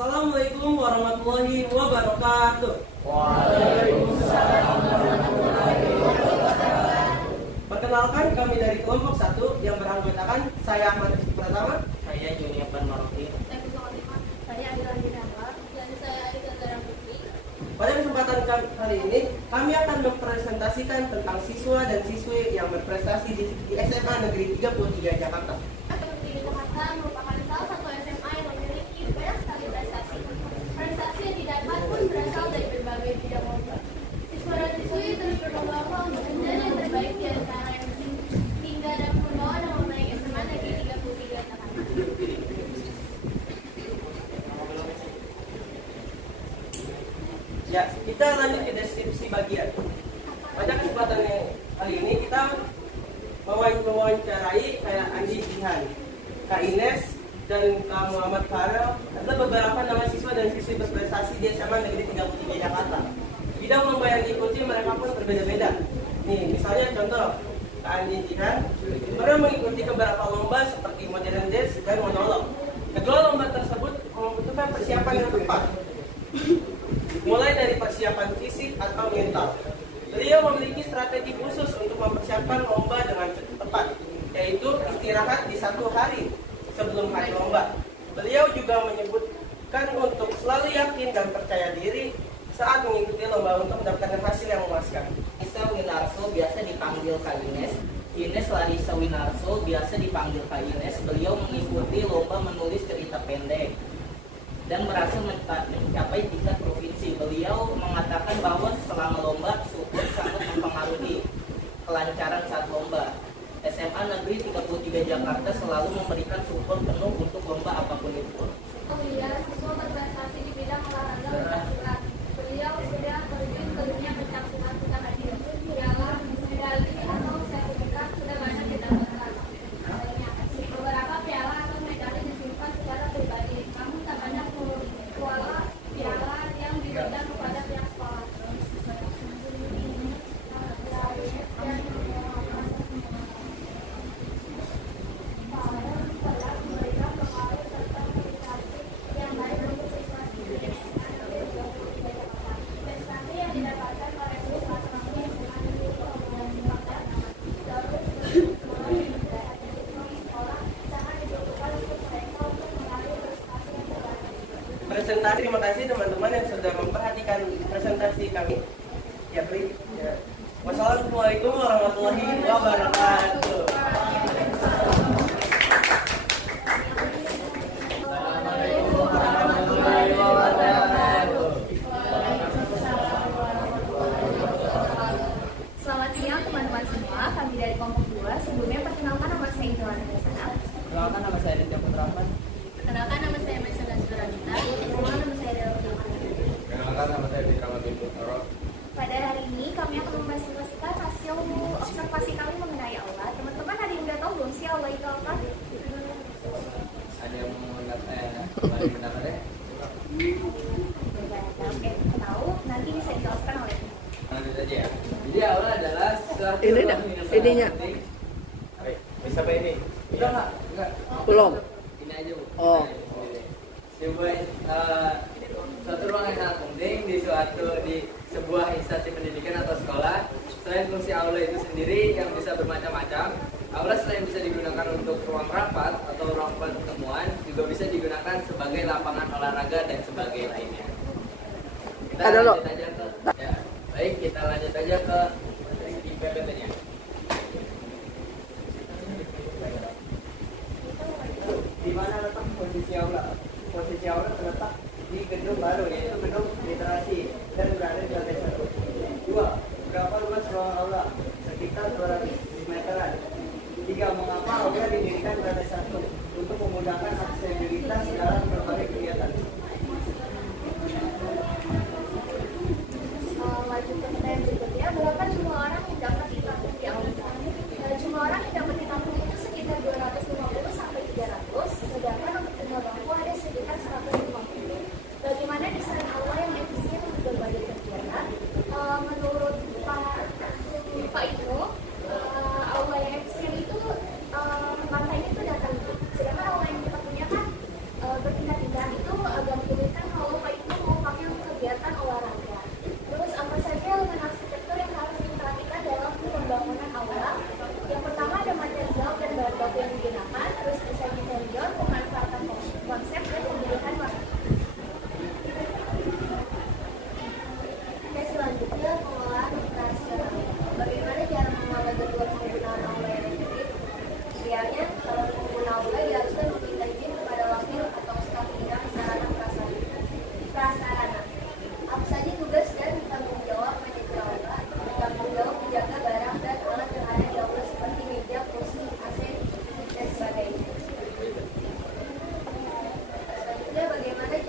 Assalamualaikum warahmatullahi wabarakatuh. Waalaikumsalam warahmatullahi wabarakatuh. Perkenalkan, kami dari kelompok 1 yang beranggotakan saya Ahmad Rizky Pratama, Saya Juni Evan Marofi. Saya Aida Anwar, dan saya Aida Garangkutri. Pada kesempatan kali ini, kami akan mempresentasikan tentang siswa dan siswi yang berprestasi di SMA Negeri 33 Jakarta. Negeri Jakarta merupakan salah satu SMA yang memiliki banyak sekali prestasi. Prestasi yang didapat pun berasal dari berbagai bidang lomba. Siswa dan siswi terus berlomba-lomba untuk menjadi yang terbaik di antara yang hingga dan membawa nama baik SMA Negeri 33 Jakarta. Ya, kita lanjut ke deskripsi bagian. Pada kesempatan yang kali ini kita mewawancarai kayak Andi Jihan, Kak Ines, dan Kak Muhammad Farel adalah beberapa nama siswa dan siswi berprestasi di SMA Negeri 33 Jakarta. Bidang lomba yang diikuti mereka pun berbeda-beda. Nih, misalnya contoh, Kak Andi Jihan pernah mengikuti beberapa lomba seperti modern dance dan monolog. Kedua lomba tersebut membutuhkan persiapan yang tepat, mulai dari persiapan fisik atau mental. Beliau memiliki strategi khusus untuk mempersiapkan lomba dengan tepat, yaitu istirahat di 1 hari sebelum hari lomba. Beliau juga menyebutkan untuk selalu yakin dan percaya diri saat mengikuti lomba untuk mendapatkan hasil yang memuaskan. Larissa Winarso biasa dipanggil Kak Ines. Ines Larissa Winarso biasa dipanggil Kak Ines. Beliau mengikuti lomba menulis cerita pendek dan berhasil mencapai tingkat provinsi. Beliau mengatakan bahwa selama lomba support sangat mempengaruhi kelancaran saat lomba. SMA Negeri 33 Jakarta selalu memberikan support penuh untuk lomba apapun itu. Kemudian, siswa berprestasi di bidang olahraga pencaksilat. Beliau sudah terjun ke dunia pencaksilat sudah hadir. Piala, medali atau sertifikat sudah banyak didapatkan. Beberapa piala atau medali disimpan secara pribadi, namun tak banyak piala yang diberikan kepada pihak sekolah. Presentasi, terima kasih teman-teman yang sudah memperhatikan presentasi kami. Ya, Pri. Ya. Wassalamualaikum warahmatullahi wabarakatuh. Selamat siang teman-teman semua, kami dari kelompok 2. Sebelumnya perkenalkan nama saya Indra Sana. Perkenalkan nama saya Aditya Putraman. Kenalkan nama saya Maisa Nasranita. Kenalkan nama saya Dewa Putri. Kenalkan nama saya Fitrama bintu Toro. Pada hari ini kami akan mempresentasikan hasil observasi kami mengenai Allah. Teman-teman ada yang udah tahu belum sih Allah itu apa? Ada yang mendengar ya? Oke, tahu nanti bisa dijelaskan oleh Lanjut aja ya. Jadi Allah adalah suatu Ini dah, ininya. Baik, bisa apa ini? Udah nggak? Enggak. Belum. Ini aja Bu. Oh. Sebuah suatu ruang yang sangat penting di sebuah instansi pendidikan atau sekolah. Selain fungsi aula itu sendiri yang bisa bermacam-macam, aula selain bisa digunakan untuk ruang rapat atau ruang pertemuan, juga bisa digunakan sebagai lapangan olahraga dan sebagainya lainnya. Kita Ada lo. lanjut aja ke ya. Baik, kita lanjut aja ke PPT-nya. Di mana letak posisi aula? Posisi aula terletak di gedung baru, yaitu gedung literasi, dan berada di lantai 1. 2. Berapa luas ruang aula? Sekitar 200 meteran. 3. Mengapa aula didirikan di lantai 1? Untuk memudahkan aksesibilitas dalam berbagai kegiatan. lanjut ke pertanyaan berikutnya. Berapa jumlah orang yang dapat ditampung di aula? Jumlah orang yang dapat ditampung itu sekitar 250 sampai 300, sedangkan untuk jumlah bangku ada sekitar 150. Bagaimana desain aula yang efisien untuk berbagai kegiatan? Menurut Pak Ibnu, aula yang efisien itu lantainya itu datang, sedangkan aula yang kita punya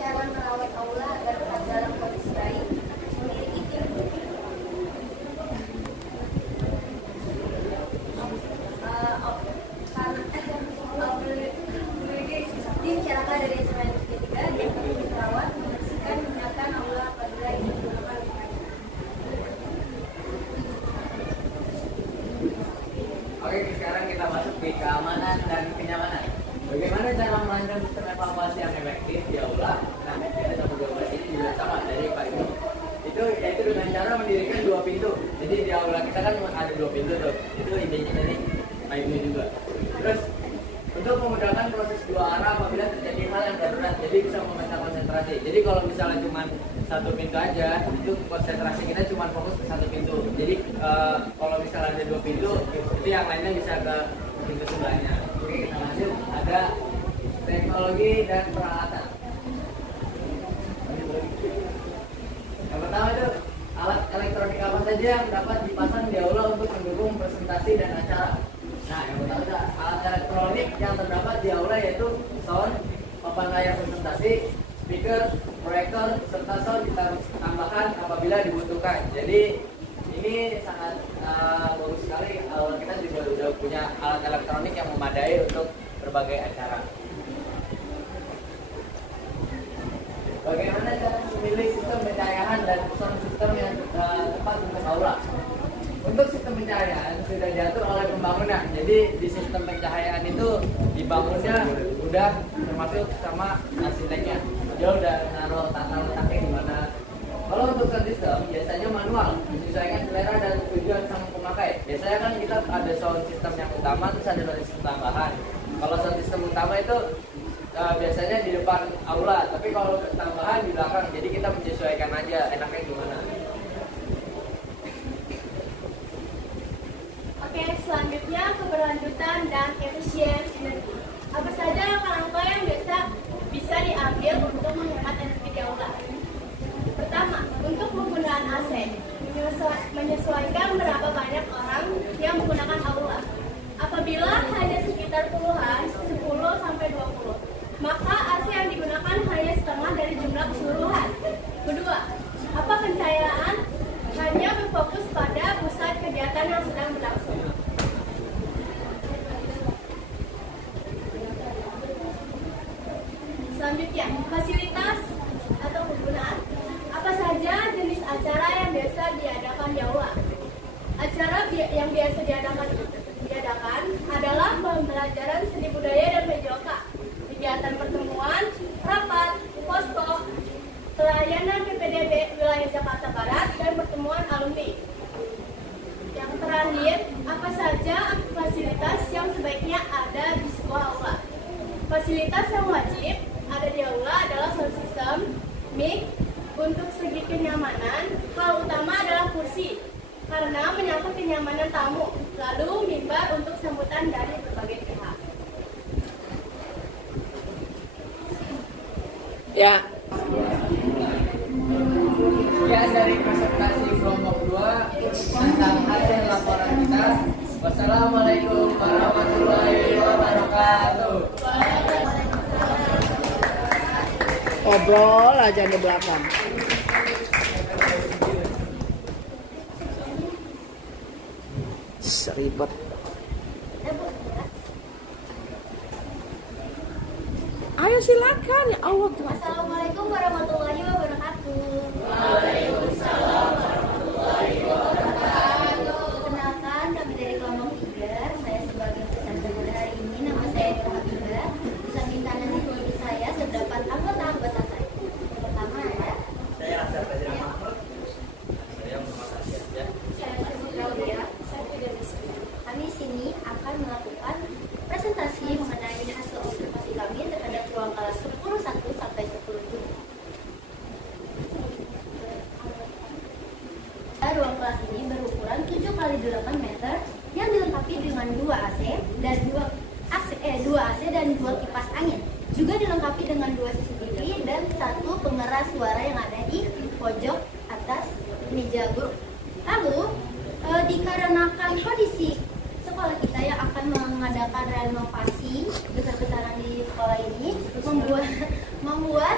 cara merawat aula agar tetap dalam kondisi baik, memiliki tim cara dari instrumen ketiga yang perlu dirawat, membersihkan, menyiapkan aula apabila ini digunakan lebih banyak. Oke, sekarang kita masuk di keamanan dan kenyamanan. Bagaimana cara merancang sistem evaluasi yang efektif di aula? Nah, kita sama jawaban ini juga sama dari Pak Ibu. Itu yaitu dengan cara mendirikan 2 pintu. Jadi di aula kita kan ada 2 pintu tuh. Itu idenya dari Pak Ibu juga. Terus untuk memudahkan proses 2 arah apabila terjadi hal yang darurat, jadi bisa memecah konsentrasi. Jadi kalau misalnya cuma 1 pintu aja, itu konsentrasi kita cuma fokus ke 1 pintu. Jadi kalau misalnya ada 2 pintu, itu yang lainnya bisa ke pintu sebelahnya. Oke, kita lanjut. Ada teknologi dan peralatan. Yang pertama itu alat elektronik apa saja yang dapat dipasang di aula untuk mendukung presentasi dan acara. Nah, yang pertama ada alat elektronik yang terdapat di aula yaitu sound, papan layar presentasi, speaker, proyektor, serta sound kita tambahkan apabila dibutuhkan. Jadi ini sangat bagus sekali. Kita juga sudah punya alat elektronik yang memadai untuk berbagai acara. Bagaimana cara memilih sistem pencahayaan dan sound system yang tepat untuk aula? Untuk sistem pencahayaan sudah diatur oleh pembangunan. Jadi di sistem pencahayaan itu dibangunnya udah termasuk sama arsiteknya. Dia udah naruh tata letaknya di mana. Kalau untuk sound system biasanya manual, menyesuaikan selera dan tujuan sang pemakai. Biasanya kan kita ada sound system yang utama, terus ada sound system tambahan. Kalau sound system utama itu biasanya di depan aula, tapi kalau tambahan di belakang. Jadi kita menyesuaikan aja enaknya gimana. Oke, selanjutnya keberlanjutan dan efisien energi. Apa saja langkah-langkah yang bisa diambil untuk menghemat energi di aula? Pertama, untuk penggunaan AC, menyesuaikan berapa banyak orang yang menggunakan aula. Apabila hanya sekitar puluhan, 10 sampai 20, maka AC yang digunakan hanya setengah dari jumlah keseluruhan. Kedua, apa pencahayaan hanya berfokus pada pusat kegiatan yang sedang berlangsung. Selanjutnya, fasilitas atau penggunaan. Apa saja jenis acara yang biasa diadakan di aula? Acara yang biasa diadakan adalah pembelajaran seni budaya dan PJOK, kegiatan pertemuan, rapat, posko, pelayanan PPDB wilayah Jakarta Barat, dan pertemuan alumni. Yang terakhir, apa saja fasilitas yang sebaiknya ada di sebuah aula? Fasilitas yang wajib ada di aula adalah sound system, mic, untuk segi kenyamanan, hal utama adalah kursi, karena menyangkut kenyamanan tamu, lalu mimbar untuk sambutan dari berbagai pihak. Ya. Sekian dari presentasi kelompok 2 tentang hasil laporan kita. Wassalamualaikum warahmatullahi wabarakatuh. Ngobrol aja di belakang. Seribet. Ayo silakan ya Allah. Assalamualaikum warahmatullahi wabarakatuh. Waalaikumsalam warahmatullahi wabarakatuh. Perkenalkan, kami dari kelompok 3. Saya sebagai peserta pada hari ini. Nama saya Nur Habibah. Di samping kanan di saya terdapat anggota-anggota saya. Yang pertama ya. Saya Rasa Fajra Mahmud. Saya Muhammad Asyad. Saya Claudia. Saya tidak bisa. Kami di sini akan melakukan presentasi mengenai hasil observasi kami terhadap ruang kelas 10.1 sampai 10.7. Ruang kelas ini berukuran 7x8 meter yang dilengkapi dengan 2 AC dan 2 AC dan 2 kipas angin. Juga dilengkapi dengan 2 CCTV dan 1 pengeras suara yang ada di pojok atas meja guru. Lalu dikarenakan kondisi sekolah kita yang akan mengadakan renovasi besar-besaran di sekolah ini membuat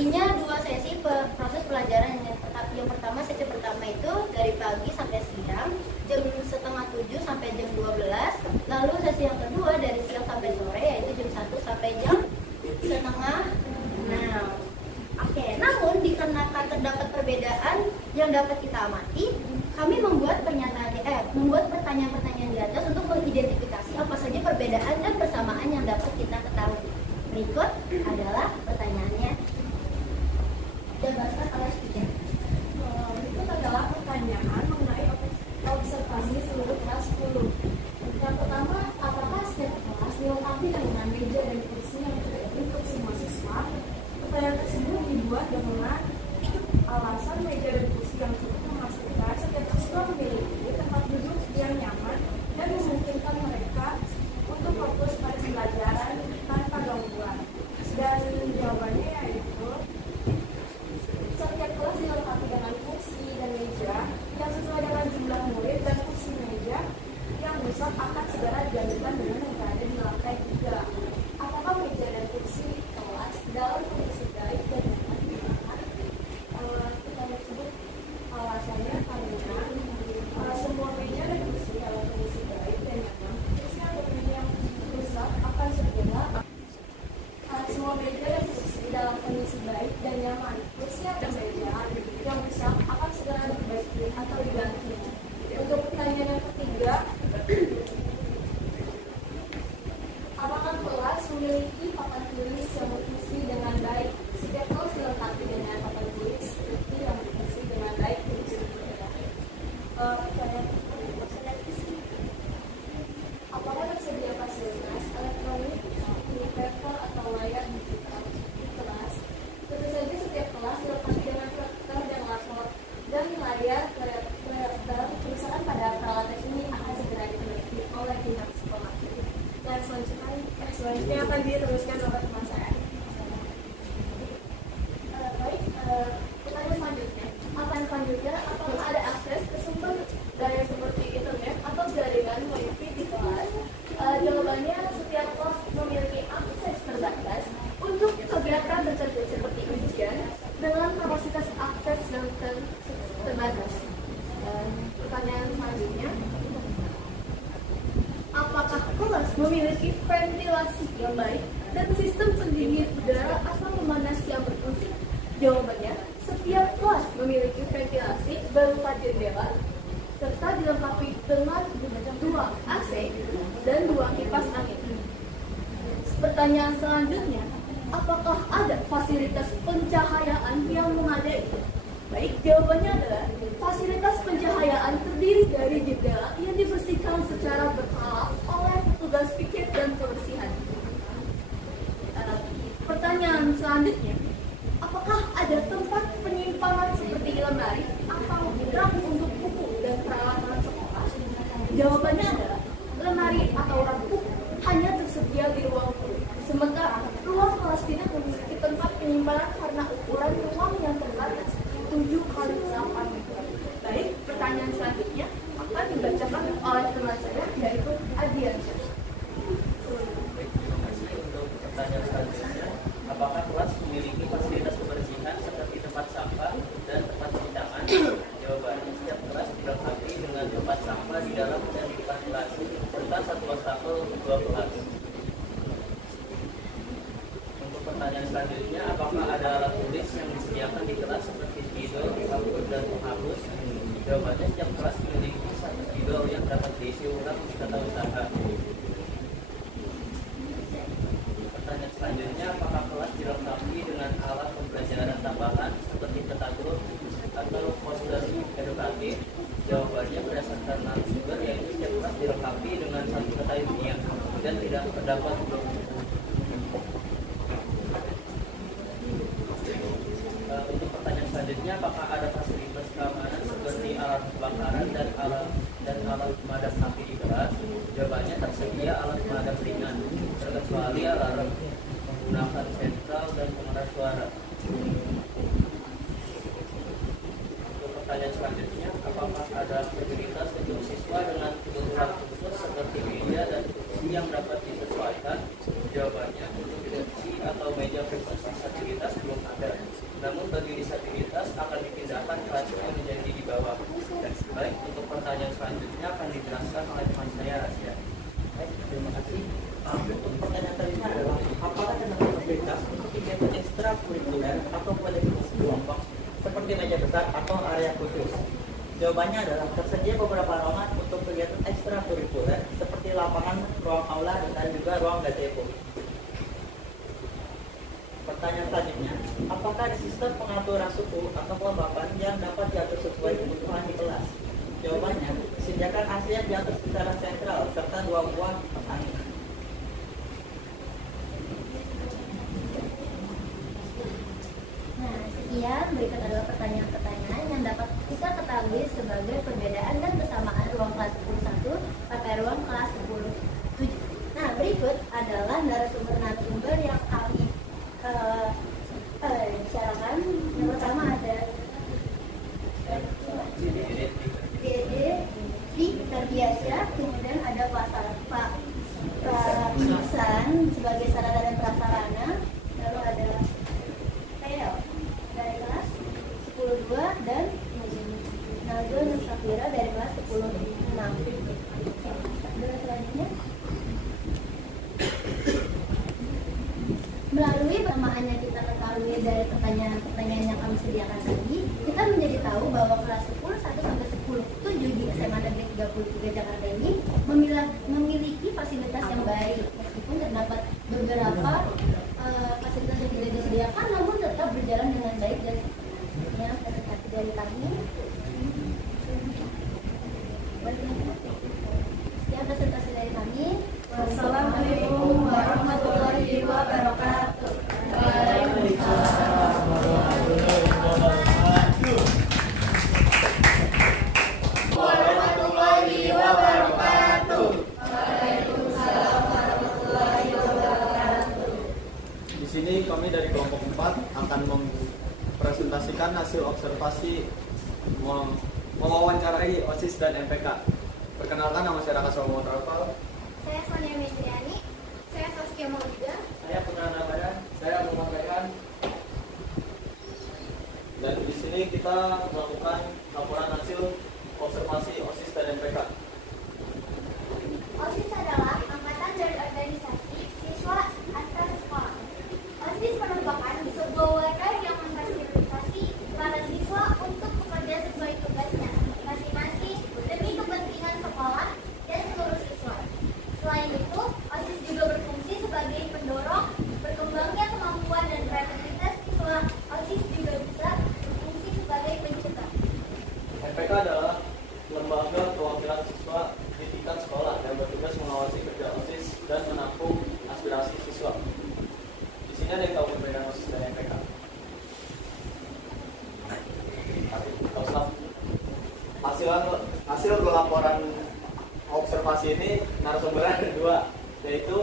Baginya 2 sesi proses pelajaran. Yang pertama, sesi pertama itu dari pagi sampai siang, jam setengah 7 sampai jam 12. Lalu sesi yang kedua dari siang sampai sore, yaitu jam 1 sampai jam setengah 6. Oke, namun dikarenakan terdapat perbedaan yang dapat kita amati, kami membuat pertanyaan-pertanyaan di atas untuk mengidentifikasi apa saja perbedaan dan persamaan yang dapat kita ketahui. Berikut adalah pertanyaannya. Jabarkan oleh speaker. Berikut adalah pertanyaan mengenai observasi seluruh kelas 10. Yang pertama, apakah setiap kelas dilengkapi dengan meja dan kursi yang cukup untuk semua siswa? Pertanyaan tersebut dibuat dengan alasan meja dan kursi yang cukup memastikan setiap siswa memiliki tempat duduk yang nyaman dan memungkinkan mereka untuk fokus pada pembelajaran tanpa gangguan. Dan jawabannya yaitu setiap kelas dilengkapi dengan kursi dan meja yang sesuai dengan jumlah murid, dan kursi meja yang rusak akan segera digantikan dengan yang berada di lantai 3. Apakah meja dan kursi kelas dalam kondisi baik dan nyaman digunakan? Pertanyaan tersebut alasannya karena semua meja dan kursi dalam kondisi baik dan nyaman. Kursi atau meja yang rusak akan segera semua meja dan kursi dalam kondisi baik dan nyaman. Kursi atau meja yang rusak akan segera diperbaiki atau diganti. Untuk pertanyaan yang ketiga, apakah kelas memiliki papan tulis yang berfungsi dengan baik? Setiap kelas dilengkapi dengan papan tulis seperti yang berfungsi dengan baik. Pertanyaan apakah tersedia fasilitas elektronik, paper atau layar digital di kelas? Tentu saja setiap kelas dilengkapi dengan proyektor dan laptop dan layar proyektor. Kerusakan pada peralatan ini akan segera diperbaiki oleh pihak sekolah. Dan selanjutnya akan diteruskan oleh teman saya. Baik, pertanyaan selanjutnya. Apakah ada akses ke sumber daya seperti internet atau jaringan wifi di kelas? Jawabannya, setiap kelas memiliki akses terbatas untuk kegiatan tertentu seperti ujian dengan kapasitas akses yang terbatas. Pertanyaan selanjutnya, apakah kelas memiliki ventilasi yang baik dan sistem pendingin udara atau pemanas yang berfungsi? Jawabannya, setiap kelas memiliki ventilasi berupa jendela serta dilengkapi dengan 2 AC dan 2 kipas angin. Pertanyaan selanjutnya, apakah ada fasilitas pencahayaan yang memadai? Baik, jawabannya adalah fasilitas pencahayaan terdiri dari jendela yang dibersihkan secara berkala oleh petugas piket dan kebersihan. Pertanyaan selanjutnya, apakah ada tempat penyimpanan seperti lemari atau rak untuk buku dan peralatan sekolah? Jawabannya adalah lemari atau rak buku hanya tersedia di ruang guru. Sementara ruang kelas tidak memiliki tempat penyimpanan karena ukuran ruang yang terbatas 7x8 meter. Baik, pertanyaan selanjutnya akan dibacakan oleh teman saya, yaitu Adiansyah. Terima kasih untuk pertanyaan selanjutnya. Apakah kelas memiliki fasilitas kebersihan seperti tempat sampah dan tempat cuci tangan? Jawabannya, setiap kelas dilengkapi dengan tempat sampah di dalam dan di depan kelas serta satu wastafel untuk 2 kelas. Untuk pertanyaan selanjutnya, apakah ada alat tulis yang disediakan di kelas seperti spidol, sabun, dan penghapus? Jawabannya, setiap kelas memiliki 1 spidol yang dapat diisi ulang jika tak usaha. Pertanyaan selanjutnya, apakah kelas dilengkapi dengan alat pembelajaran tambahan seperti peta guru atau poster edukatif? Jawabannya, berdasarkan narasumber, yaitu setiap kelas dilengkapi dengan 1 peta ilmiah dan tidak terdapat blok buku. Untuk pertanyaan selanjutnya, apakah ada fasilitas keamanan seperti alat kebakaran dan alat pemadam api di kelas? ekstrakurikuler atau kualifikasi kelompok seperti meja besar atau area khusus? Jawabannya adalah tersedia beberapa ruangan untuk kegiatan ekstrakurikuler seperti lapangan, ruang aula, dan juga ruang gazebo. Pertanyaan selanjutnya, apakah ada sistem pengaturan suhu atau kelembapan yang dapat diatur sesuai kebutuhan di kelas? Jawabannya, disediakan AC yang diatur secara sentral serta 2 buah angin. Nah, sekian berikut adalah pertanyaan-pertanyaan yang dapat kita ketahui sebagai perbedaan dan kesamaan ruang kelas 10.1 sampai ruang kelas 10.7. Nah, berikut adalah narasumber-narasumber yang kami bicarakan. Yang pertama ada Dede Terbiasa, kemudian ada Pak Ihsan sebagai sarana dan prasarana, lalu ada Theo dari kelas 10.2 dan Nazul Nusafira dari kelas 10.6. Selanjutnya, melalui persamaan yang kita ketahui dari pertanyaan-pertanyaan yang kami sediakan tadi, kita menjadi tahu bahwa kelas 10.1 sampai 10.7 di SMA Negeri 33 Jakarta ini memiliki fasilitas yang baik, meskipun terdapat beberapa fasilitas yang tidak disediakan, namun tetap berjalan dengan baik dan sepertinya presentasi dari kami. Sekian presentasi dari kami. Wassalamualaikum warahmatullahi wabarakatuh. Waalaikumsalam warahmatullahi wabarakatuh. Waalaikumsalam warahmatullahi wabarakatuh. Di sini kami dari kelompok 4 akan mempresentasikan hasil observasi mewawancarai OSIS dan MPK. Perkenalkan, nama saya Raka Somo Travel. Saya Sonia Metriani. Saya Saskia Maulida. Saya Putra Nabadan. Saya Muhammad Rehan. Dan di sini kita melakukan laporan hasil observasi OSIS dan MPK. OSIS adalah angkatan dari organisasi siswa antar sekolah. OSIS merupakan sebuah wadah yang memfasilitasi para siswa untuk bekerja sesuai tugasnya masing-masing demi kepentingan sekolah dan seluruh siswa. Selain itu, OSIS juga berfungsi sebagai pendorong berkembangnya kemampuan dan kreativitas siswa. OSIS juga bisa berfungsi sebagai pencetak. MPK adalah lembaga perwakilan siswa di tingkat sekolah yang bertugas mengawasi kerja OSIS dan menampung aspirasi siswa. Di sini ada yang tahu perbedaan OSIS dan MPK. Hasil laporan observasi ini narasumbernya ada 2, yaitu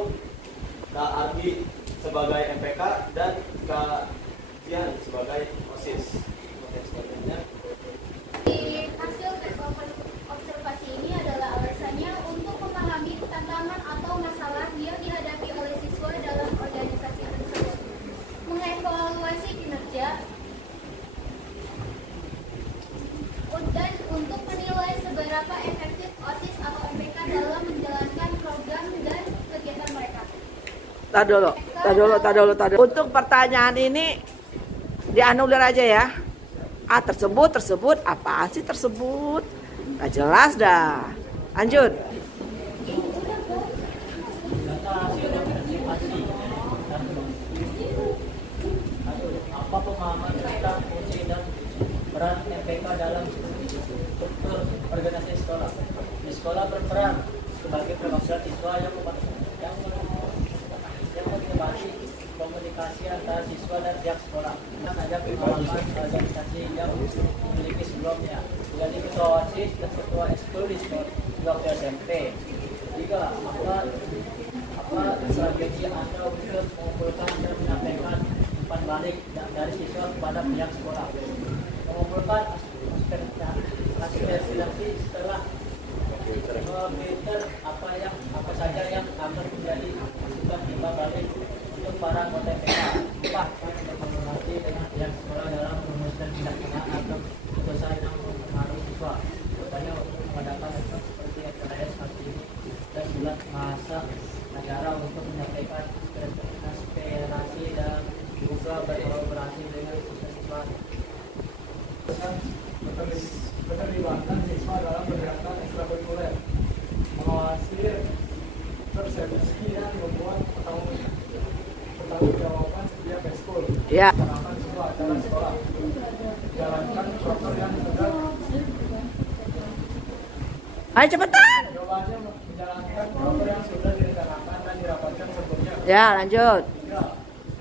Kak Ardi sebagai MPK dan Kak Dian sebagai OSIS. Oke, selanjutnya. Hasil observasi ini adalah alasannya untuk memahami tantangan atau masalah yang dihadapi oleh siswa dalam organisasi tersebut, mengevaluasi kinerja, dan untuk menilai seberapa efektif OSIS atau MPK dalam menjalankan program dan kegiatan mereka. Tar dulu. Untuk pertanyaan ini dianulir aja ya. Tersebut, apaan sih tersebut? Gak jelas dah. Lanjut. Apa pemahaman tentang fungsi dan peran MPK dalam struktur organisasi sekolah? Di sekolah berperan sebagai perwakilan siswa yang mengobati komunikasi antara siswa dan pihak sekolah. Dan ada pengalaman organisasi yang dimiliki sebelumnya. Jadi ketua OSIS dan ketua ekskul di waktu SMP. 3. Apa strategi Anda untuk mengumpulkan dan menyampaikan umpan balik dari siswa kepada pihak sekolah? Mengumpulkan aspirasi setelah memiliter apa saja yang akan menjadi masukan timbal balik untuk para anggota MPK. 4. Berkomunikasi dengan pihak sekolah dalam merumuskan tindak pidana atau keputusan yang mempengaruhi siswa. Contohnya untuk mengadakan seperti FLS hari ini dan bulan bahasa negara untuk menyampaikan aspirasi dan juga berdialog berinteraksi dengan siswa. Keterlibatan siswa dalam kegiatan ekstrakurikuler, mengawasi persepsi dan membuat pertanggungjawaban setiap ekskul, Ya. melaksanakan sebuah acara sekolah, jalankan protokol yang sudah. Ayo cepetan. Jawabannya menjalankan protokol yang sudah direncanakan dan dirapatkan sebelumnya. Ya, lanjut. 3.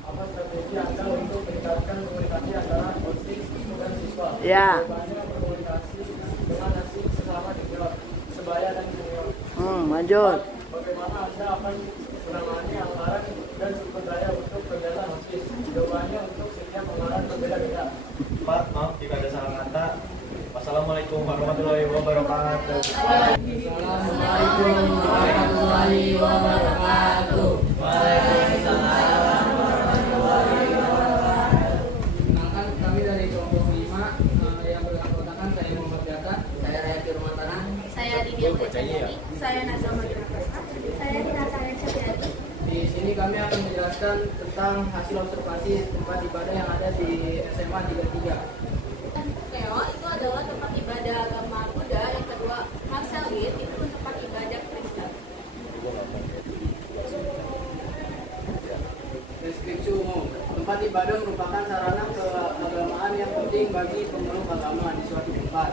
Apa strategi Anda untuk meningkatkan komunikasi antara OSIS dan siswa? Ya. Jawabannya berkomunikasi dengan nasib sesama junior, sebaya dan senior. Lanjut. Bagaimana Anda akan menangani anggaran dan sumber daya untuk kegiatan OSIS? Jawabannya untuk setiap anggaran berbeda-beda. 4. Maaf jika ada salah kata. Wassalamualaikum warahmatullahi wabarakatuh. Assalamualaikum warahmatullahi wabarakatuh. Waalaikumsalam warahmatullahi wabarakatuh. Perkenalkan, kami dari kelompok 5 yang beranggotakan saya Muhammad Gata, Saya Rayati Rumantana. Saya Didia Wicayani. Saya Nazama Jurapasa. Saya Dinasaya Setiati. Di sini kami akan menjelaskan tentang hasil observasi tempat ibadah yang ada di SMA 33. Keo itu adalah tempat ibadah agama Buddha. Yang kedua, Marselit itu tempat ibadah Kristen. Deskripsi umum. Tempat ibadah merupakan sarana keagamaan yang penting bagi pemeluk agama di suatu tempat.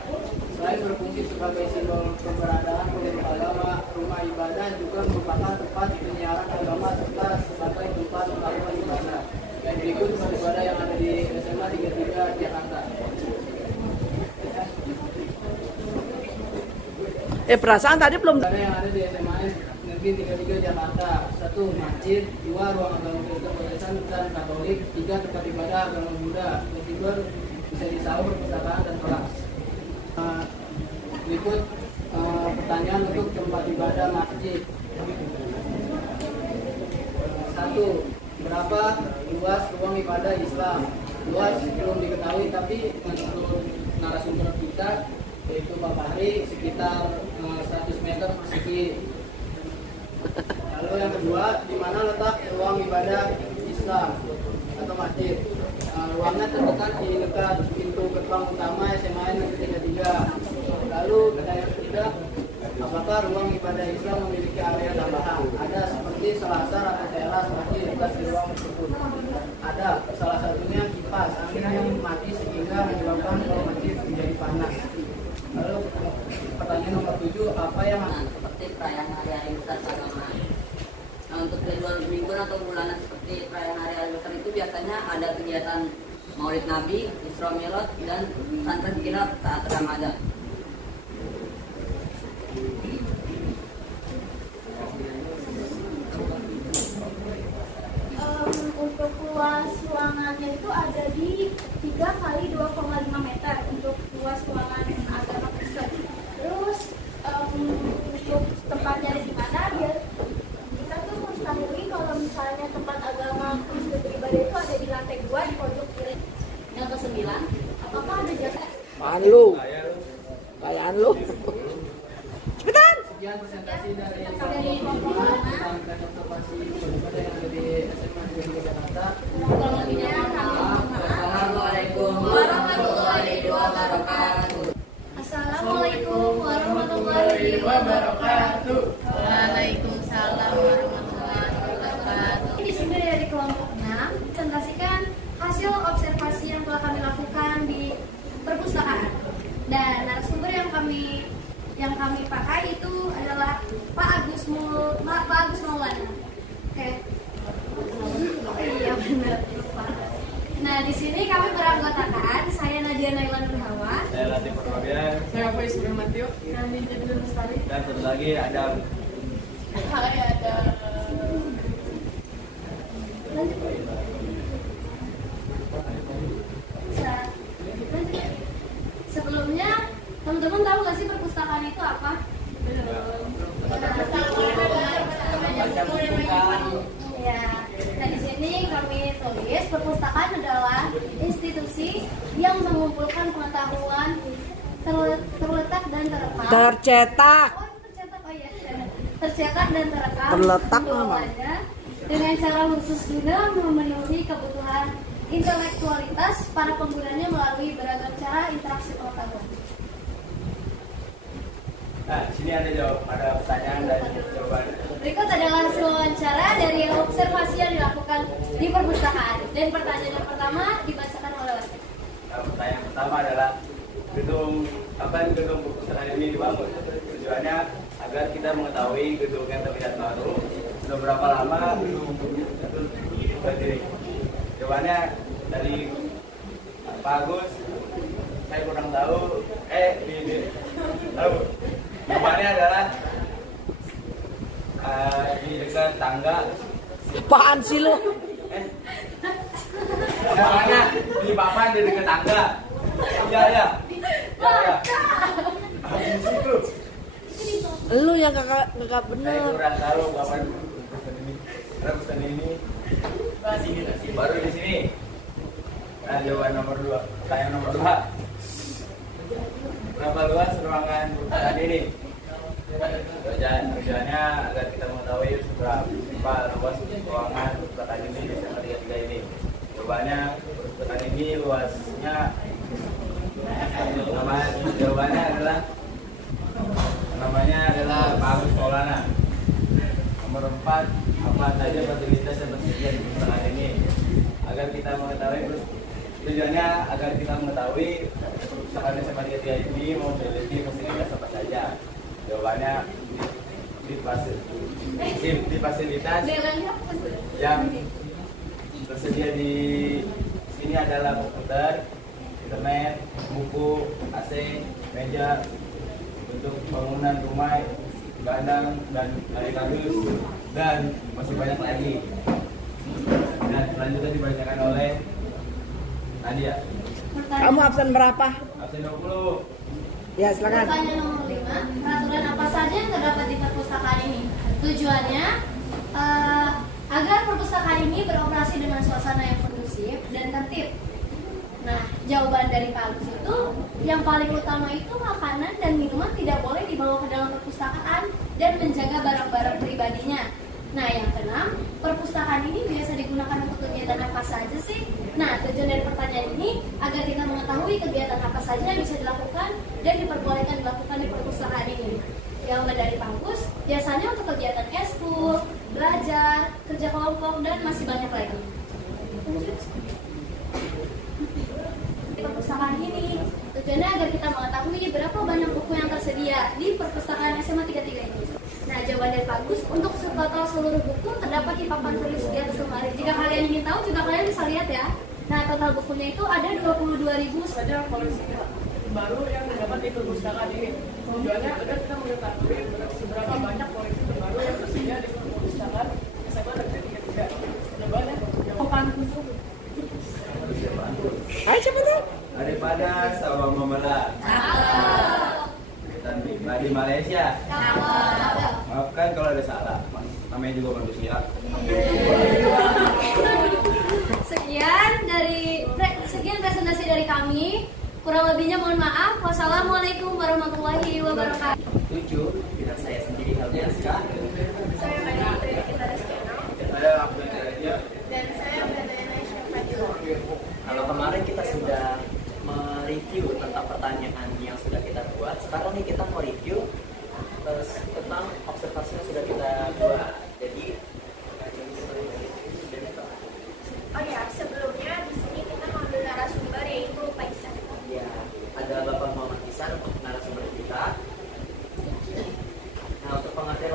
Selain berfungsi sebagai simbol keberadaan pemeluk agama, rumah ibadah juga merupakan tempat penyiaran agama serta sebagai tempat melakukan ibadah. Dan berikut tempat ibadah yang ada di SMA 33 Jakarta. Perasaan tadi belum. Ibadah yang ada di SMA Negeri 33 Jakarta. 1. Masjid. 2. Ruang agama Kristen Protestan dan Katolik. 3. Tempat ibadah agama Buddha. Ketiga, bisa disaur perpustakaan dan kelas. Berikut pertanyaan untuk tempat ibadah masjid. 1. Berapa luas ruang ibadah Islam? Luas belum diketahui, tapi menurut narasumber kita yaitu Pak Fahri sekitar 100 meter persegi. Lalu yang kedua, di mana letak ruang ibadah Islam atau masjid? Ruangnya terletak di dekat pintu gerbang utama SMA Negeri 33. Lalu pertanyaan ketiga, apakah ruang ibadah Islam memiliki area tambahan? Ada, seperti selasar atau teras masjid di ruang tersebut. Ada, salah satunya kipas angin yang mati sehingga menyebabkan ruang masjid menjadi panas. Lalu pertanyaan nomor 7, apa yang Seperti perayaan hari-hari besar agama. Nah, untuk tujuan mingguan atau bulanan seperti perayaan hari-hari besar itu biasanya ada kegiatan Maulid Nabi, Isra Mi'raj, dan pesantren kilat saat Ramadan. Untuk luas ruangannya itu ada di 3 kali 2,5 meter untuk luas ruangan agama Kristen. Terus untuk tempatnya di mana dia kita tuh mengetahui kalau misalnya tempat agama Kristen beribadah itu ada di lantai 2 di pojok kiri. Yang ke-9, Apakah ada jasa? Apaan lu? Kayaan lu. Cepetan. sekian presentasi dari kelompok 5 tentang observasi ibadah yang ada di SMA Negeri Jakarta. Assalamualaikum warahmatullahi wabarakatuh. Assalamualaikum warahmatullahi wabarakatuh. Waalaikumsalam warahmatullahi wabarakatuh. Di sini dari kelompok 6 presentasikan hasil observasi yang telah kami lakukan di perpustakaan. Dan narasumber yang kami pakai itu adalah Pak Agus Maulana. Oke. Iya benar. Nah, di sini kami beranggotakan saya Nadia Naila Nurhawa, Saya Latif Purwabian. Saya Faiz Matio. kami Jadul Mustari. Dan satu lagi ada Hai, ada Sebelumnya, teman-teman tahu nggak sih perpustakaan itu apa? Ya, nah di sini kami tulis perpustakaan adalah institusi yang mengumpulkan pengetahuan terletak dan terekam. Tercetak. Tercetak dan terekam. Terletak apa? Semuanya dengan cara khusus guna memenuhi kebutuhan intelektualitas para penggunanya melalui beragam cara interaksi pengetahuan. Nah, di sini ada pertanyaan dan jawaban. Berikut adalah hasil wawancara dari observasi yang dilakukan di perpustakaan. Dan pertanyaan yang pertama dibacakan oleh Wasit. Nah, pertanyaan pertama adalah kapan gedung perpustakaan ini dibangun? Tujuannya agar kita mengetahui gedung yang terlihat baru sudah berapa lama gedung itu berdiri. Jawabannya dari Pak Agus, saya kurang tahu. Tahu. Jawabannya adalah di dekat tangga. Apaan sih lo? Jawabannya di papan di dekat tangga. Ya. Lu yang gak Saya bener. kurang tahu kapan pesan ini. Baru di sini. Nah, jawaban nomor 2. Pertanyaan nomor 2. Berapa luas ruangan perpustakaan ini? Tujuannya agar kita mengetahui berapa luas ruangan perpustakaan ini di SMA 33 ini. Jawabannya perpustakaan ini luasnya jawabannya adalah namanya adalah Pak Agus Maulana. Nomor 4, apa saja fasilitas yang tersedia di perpustakaan ini? Agar kita mengetahui, tujuannya agar kita mengetahui perpustakaan SMA 33 ini memiliki fasilitas apa saja. Jawabannya di fasilitas yang tersedia di sini adalah komputer, internet, buku, AC, meja untuk bangunan rumah, kandang dan air kardus, dan masih banyak lagi. Dan selanjutnya dibacakan oleh Nadia. Kamu absen berapa? Absen 20. Ya, silakan. Pertanyaan nomor 5, peraturan apa saja yang terdapat di perpustakaan ini? Tujuannya agar perpustakaan ini beroperasi dengan suasana yang kondusif dan tertib. Nah, jawaban dari Pak Agus itu yang paling utama itu makanan dan minuman tidak boleh dibawa ke dalam perpustakaan dan menjaga barang-barang pribadinya. Nah, yang keenam, perpustakaan ini biasa digunakan untuk kegiatan apa saja sih? Nah, tujuan dari pertanyaan ini agar kita mengetahui kegiatan apa saja yang bisa dilakukan dan diperbolehkan dilakukan di perpustakaan ini. Jawaban dari Pak Agus, biasanya untuk kegiatan eskul, belajar, kerja kelompok, dan masih banyak lagi. Di perpustakaan ini, tujuannya agar kita mengetahui berapa banyak buku yang tersedia di perpustakaan SMA 33 ini. Nah, jawaban dari Pak Agus, untuk total seluruh buku terdapat di papan tulis di atas lemari. Jika kalian ingin tahu, juga kalian bisa lihat ya. Nah, total bukunya itu ada 22.000 saja koleksi baru yang terdapat di perpustakaan ini. Tujuannya agar kita mengetahui seberapa banyak koleksi terbaru yang tersedia di perpustakaan SMA 33. Jawabannya papan. Ayo cepetan. Daripada sawah membelah. Dan di Malaysia. Maafkan kalau ada salah. Namanya juga manusia. Sekian presentasi dari kami. Kurang lebihnya mohon maaf. Wassalamualaikum warahmatullahi wabarakatuh. 7. Tidak saya sendiri Helmiaska. Saya Maria Kita Reskiano. Saya Abdul Raja. Dan saya Betena Syafadila. Kalau kemarin kita sudah mereview tentang pertanyaan yang sudah kita buat, sekarang nih kita mau review tentang observasi yang sudah kita buat. Jadi, Oh ya, sebelumnya di sini kita mengambil narasumber yaitu Pak Isan. ya ada Bapak Muhammad Isan untuk narasumber kita. Nah, untuk pengertian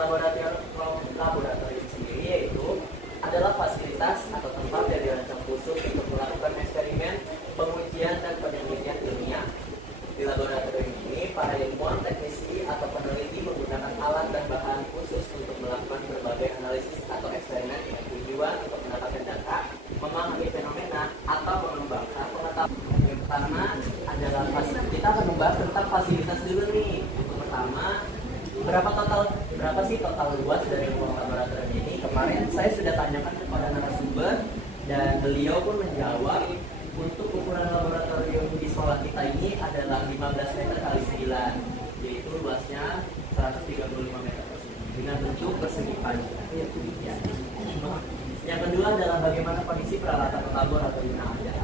laboratorium sendiri yaitu adalah fasilitas atau tempat yang dirancang khusus untuk melakukan eksperimen, pengujian dan penelitian ilmiah. Di laboratorium ini, para ilmuwan, teknisi atau peneliti menggunakan alat dan bahan khusus untuk melakukan berbagai analisis atau eksperimen dengan tujuan untuk mendapatkan data, memahami fenomena atau mengembangkan pengetahuan. Yang pertama adalah kita akan membahas tentang fasilitas dulu nih. Untuk pertama, berapa sih total luas dari ruang laboratorium ini? Kemarin saya sudah tanyakan kepada narasumber dan beliau pun menjawab untuk ukuran laboratorium di sekolah kita ini adalah 15 meter kali 9, yaitu luasnya 135 meter persegi dengan bentuk persegi panjang. Yang kedua adalah bagaimana kondisi peralatan laboratorium yang ada.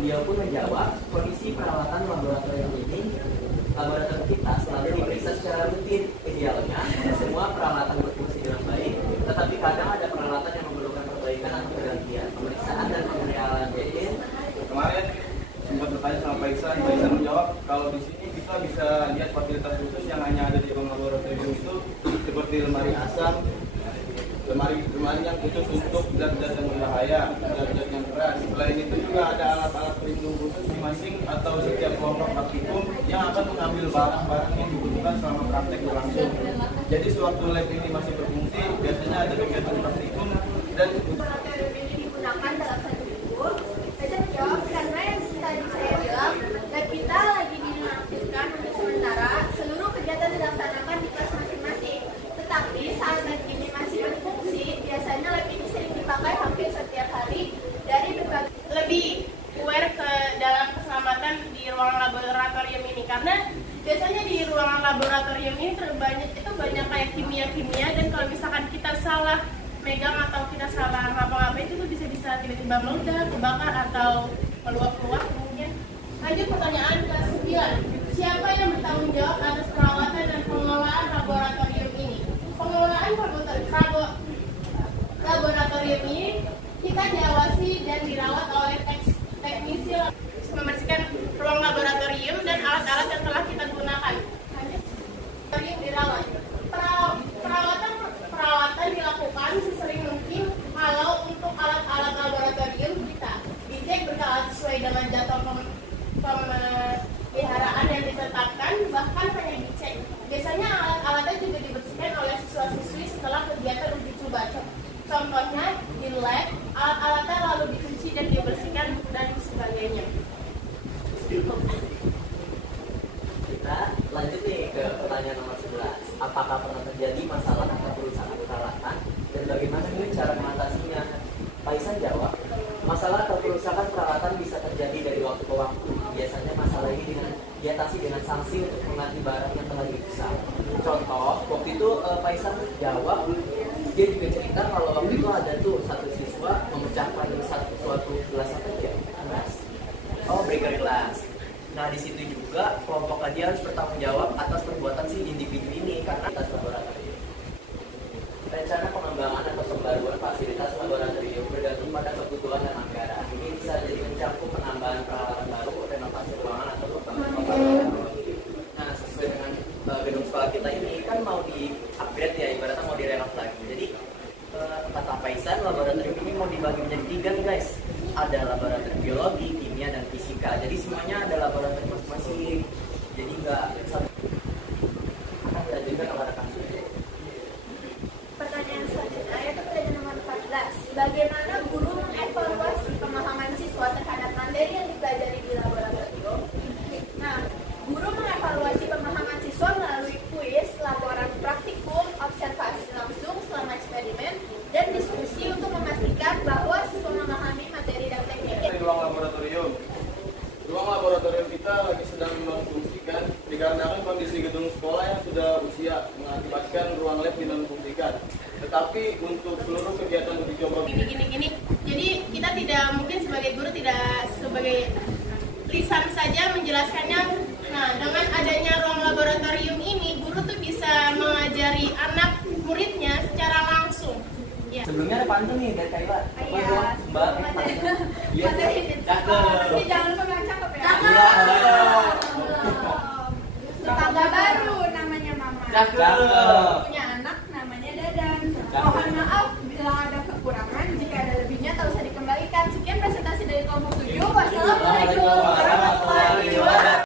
Beliau pun menjawab, kondisi peralatan laboratorium kita selalu diperiksa secara rutin. Idealnya semua peralatan berfungsi dengan baik, tetapi kadang ada peralatan yang memerlukan perbaikan atau pergantian. Pemeriksaan dan pengenalan rutin. Kemarin sempat bertanya sama Pak Ihsan menjawab kalau di sini kita bisa lihat fasilitas khusus yang hanya ada di ruang laboratorium itu seperti lemari asam, lemari yang khusus untuk zat-zat yang berbahaya, zat-zat yang keras. Selain itu juga ada alat-alat pelindung khusus di masing atau setiap kelompok praktikum yang akan mengambil barang-barang yang dibutuhkan selama praktek berlangsung. Jadi sewaktu lab ini masih berfungsi, biasanya ada kegiatan praktikum dan laboratorium ini digunakan dalam satu minggu. Saya menjawab karena yang tadi saya bilang, lab kita lagi dinonaktifkan untuk sementara. Seluruh kegiatan dilaksanakan di kelas masing-masing. Tetapi saat lab ini masih berfungsi, biasanya lab ini sering dipakai hampir setiap hari dari berbagai. Lebih aware ke dalam keselamatan di ruang laboratorium ini, karena biasanya di ruangan laboratorium ini terbanyak itu banyak kayak kimia dan kalau misalkan kita salah megang atau kita salah ngapa-ngapain itu bisa tiba-tiba meledak, kebakar atau meluap-luap mungkin. Lanjut pertanyaan ke-9. Siapa yang bertanggung jawab atas perawatan dan pengelolaan laboratorium ini? Pengelolaan laboratorium ini kita diawasi dan dirawat oleh teknisi membersihkan ruang laboratorium dan alat-alat yang telah kita gunakan. Laboratorium dirawat. Perawatan dilakukan sesering mungkin. Kalau untuk alat-alat laboratorium kita dicek berkala sesuai dengan jadwal pemeliharaan yang ditetapkan, bahkan hanya dicek. Biasanya alat-alatnya juga dibersihkan oleh siswa-siswi setelah kegiatan uji coba. Contohnya di lab, alat-alatnya lalu dicuci dan dibersihkan dan sebagainya. Kita lanjut nih ke pertanyaan nomor 11. Apakah pernah terjadi masalah atau kerusakan peralatan dan bagaimana nih cara mengatasinya? Pak Ihsan jawab, masalah atau kerusakan peralatan bisa terjadi dari waktu ke waktu. Biasanya masalah ini diatasi dengan sanksi untuk mengganti barang yang telah dirusak. Contoh, waktu itu Pak Ihsan jawab, dia juga cerita kalau waktu itu ada tuh satu siswa memecahkan suatu gelas apa ya? Gelas. Oh, breaker gelas. Nah, di situ juga kelompok kajian harus bertanggung jawab atas perbuatan si individu ini karena atas laboratorium. Rencana pengembangan atau pembaruan fasilitas laboratorium bergantung pada kebutuhan dan anggaran. Ini bisa jadi mencakup penambahan peralatan baru, renovasi ruangan atau pengembangan. Nah, sesuai dengan gedung sekolah kita ini kan mau di-upgrade ya, ibaratnya mau direnov lagi. Jadi kata Pak Ihsan, laboratorium ini mau dibagi menjadi 3 nih guys. Ada laboratorium biologi, kimia, dan fisika. Jadi semuanya ada laboratorium masing-masing. Jadi nggak akan dilanjutkan kepada kasus. Pertanyaan selanjutnya yaitu pertanyaan nomor 14. Bagaimana guru mengevaluasi pemahaman siswa terhadap materi yang dipelajari di laboratorium? Nah, guru mengevaluasi pemahaman siswa melalui kuis, laporan praktikum, observasi langsung selama eksperimen, dan diskusi untuk memastikan bahwa siswa memahami materi dan teknik. Ruang laboratorium. Ruang laboratorium kita lagi sedang memfungsikan dikarenakan kondisi gedung sekolah yang sudah usia mengakibatkan ruang lab tidak memfungsikan. Tetapi untuk seluruh kegiatan uji coba Gini. Jadi kita tidak mungkin sebagai guru tidak sebagai lisan saja menjelaskannya. Nah, dengan adanya ruang laboratorium ini, guru tuh bisa mengajari anak muridnya secara langsung. Ya. Sebelumnya ada pantun nih dari Kaila. Iya. Mbak. Iya. Tapi jangan lupa baca kok ya. Tetangga baru namanya Mama. Cakep.